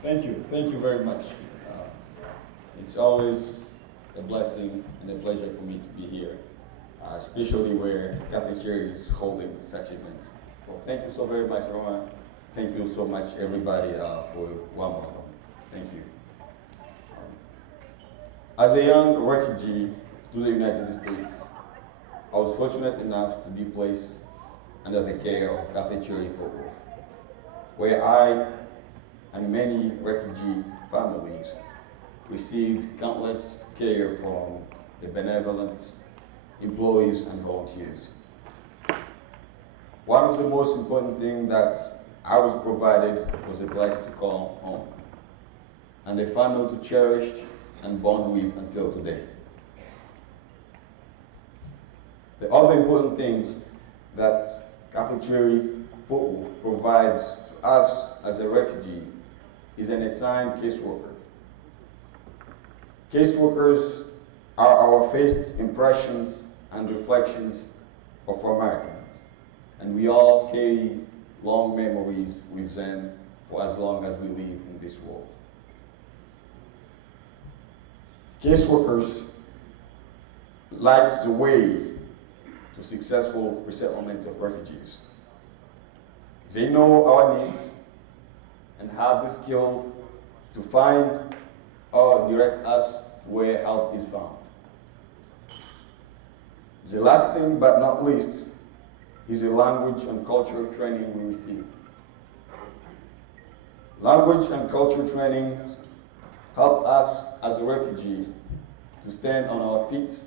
Thank you very much. It's always a blessing and a pleasure for me to be here, especially where Catholic Church is holding such events. Well, thank you so very much, Roma. Thank you so much, everybody, for warm welcome. Thank you. As a young refugee to the United States, I was fortunate enough to be placed under the care of Catholic Church Fort Worth, where I and many refugee families received countless care from the benevolent employees and volunteers. One of the most important things that I was provided was a place to call home, and a family to cherish and bond with until today. The other important things that Catholic Church Fort Worth provides to us as a refugee is an assigned caseworker. Caseworkers are our first impressions and reflections of Americans, and we all carry long memories with them for as long as we live in this world. Caseworkers light the way to successful resettlement of refugees. They know our needs and have the skill to find or direct us where help is found. The last thing but not least is the language and culture training we receive. Language and culture training help us as refugees to stand on our feet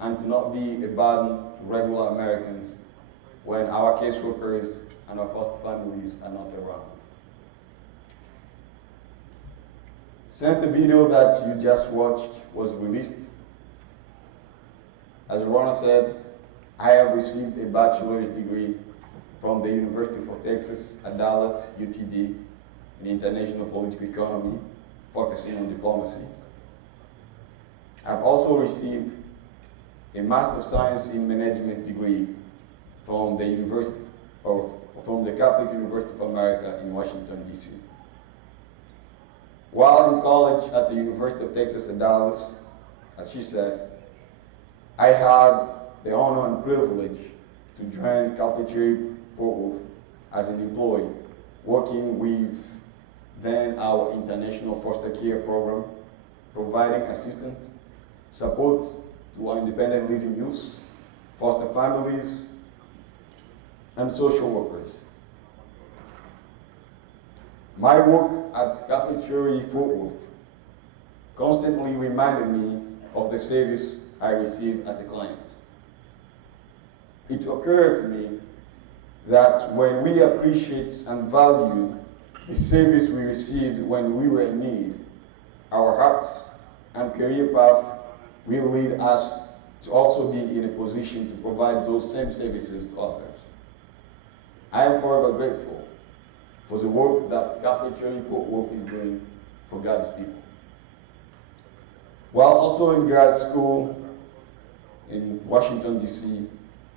and to not be a burden to regular Americans when our caseworkers and our foster families are not around. Since the video that you just watched was released, as Rona said, I have received a bachelor's degree from the University of Texas at Dallas, UTD, in international political economy, focusing on diplomacy. I've also received a Master of Science in Management degree from the Catholic University of America in Washington, D.C. While in college at the University of Texas at Dallas, as she said, I had the honor and privilege to join Catholic Church Fort Worth as an employee, working with then our international foster care program, providing assistance, support to our independent living youth, foster families, and social workers. My work at Catholic Church Fort Worth constantly reminded me of the service I received as a client. It occurred to me that when we appreciate and value the service we received when we were in need, our hearts and career path will lead us to also be in a position to provide those same services to others. I am forever grateful for the work that Catholic Church Fort Worth is doing for God's people. While also in grad school in Washington, D.C.,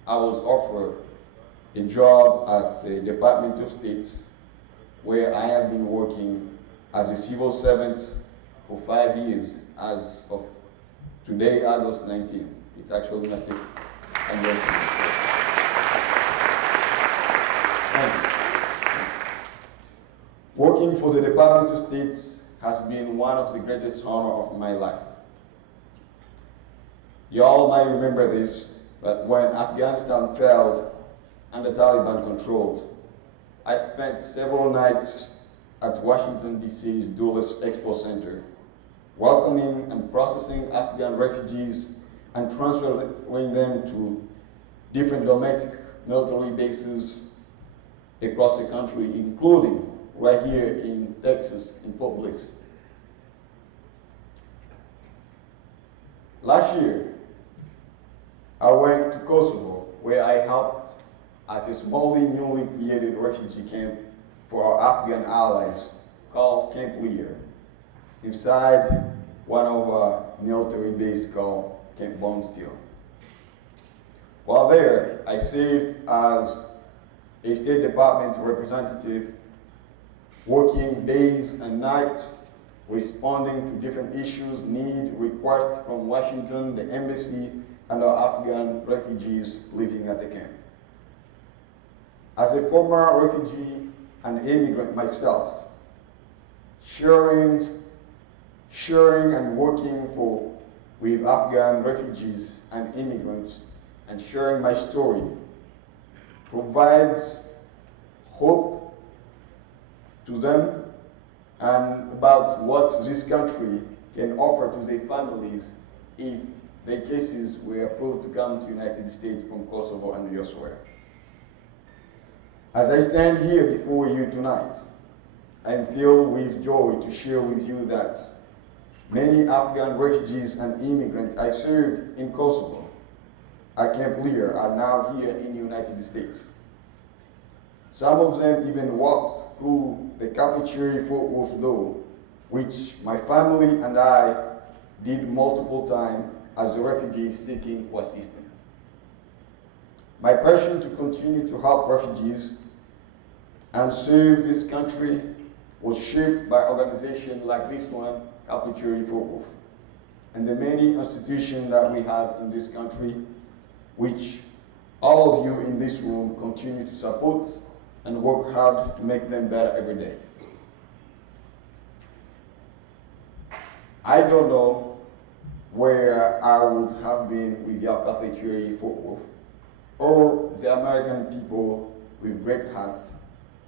I was offered a job at the Department of State, where I have been working as a civil servant for 5 years as of today, August 19th. It's actually my fifth anniversary. Working for the Department of State has been one of the greatest honors of my life. You all might remember this, but when Afghanistan failed and the Taliban controlled, I spent several nights at Washington, D.C.'s Dulles Expo Center, welcoming and processing Afghan refugees and transferring them to different domestic military bases across the country, including right here in Texas, in Fort Bliss. Last year, I went to Kosovo, where I helped at a small newly created refugee camp for our Afghan allies called Camp Lear, inside one of our military bases called Camp Bonesteel. While there, I served as a State Department representative working days and nights, responding to different issues, need, requests from Washington, the embassy, and our Afghan refugees living at the camp. As a former refugee and immigrant myself, sharing and working with Afghan refugees and immigrants and sharing my story provides hope to them and about what this country can offer to their families if their cases were approved to come to the United States from Kosovo and elsewhere. As I stand here before you tonight, I am filled with joy to share with you that many Afghan refugees and immigrants I served in Kosovo at Camp Lear are now here in the United States. Some of them even walked through the Catholic-Fort Worth law, which my family and I did multiple times as a refugee seeking for assistance. My passion to continue to help refugees and serve this country was shaped by organizations like this one, Catholic-Fort Worth, and the many institutions that we have in this country, which all of you in this room continue to support and work hard to make them better every day. I don't know where I would have been without Catholic-Fort Worth or the American people with great hearts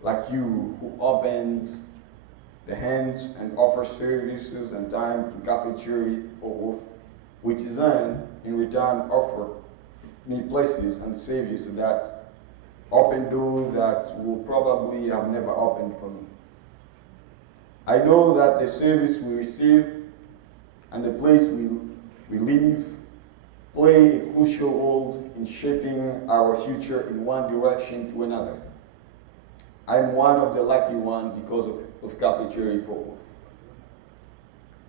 like you who opens the hands and offers services and time to Catholic-Fort Worth, which then in return offer me places and services that open doors that will probably have never opened for me. I know that the service we receive and the place we live play a crucial role in shaping our future in one direction to another. I'm one of the lucky ones because of Catholic-Fort Worth.